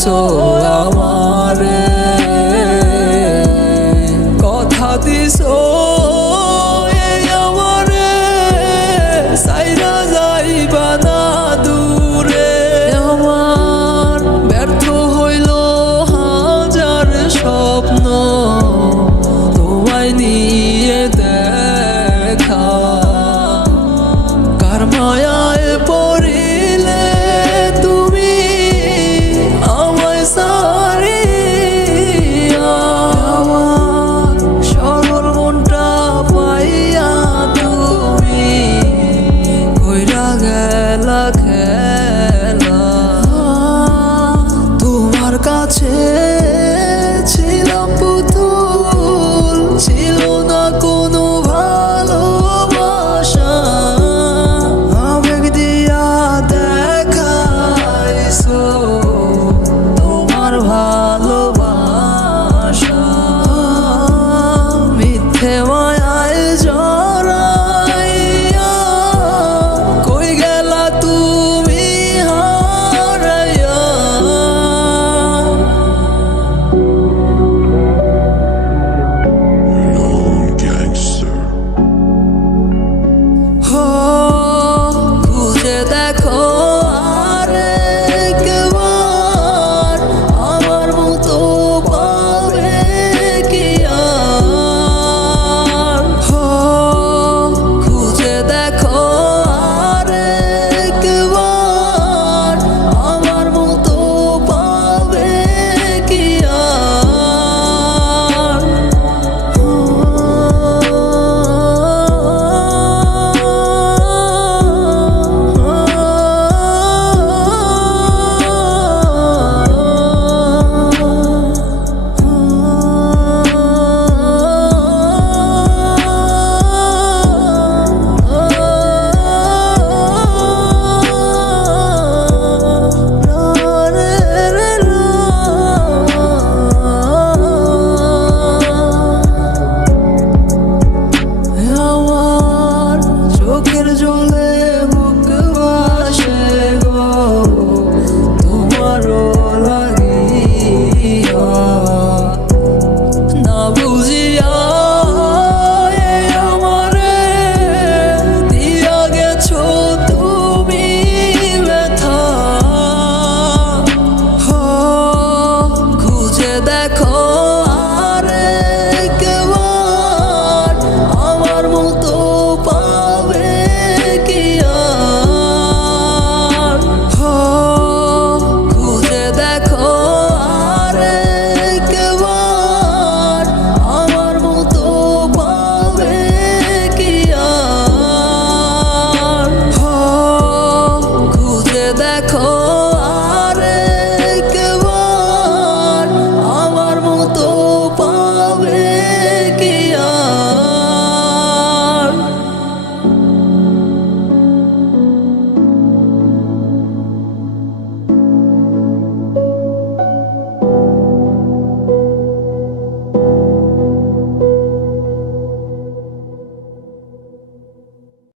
so I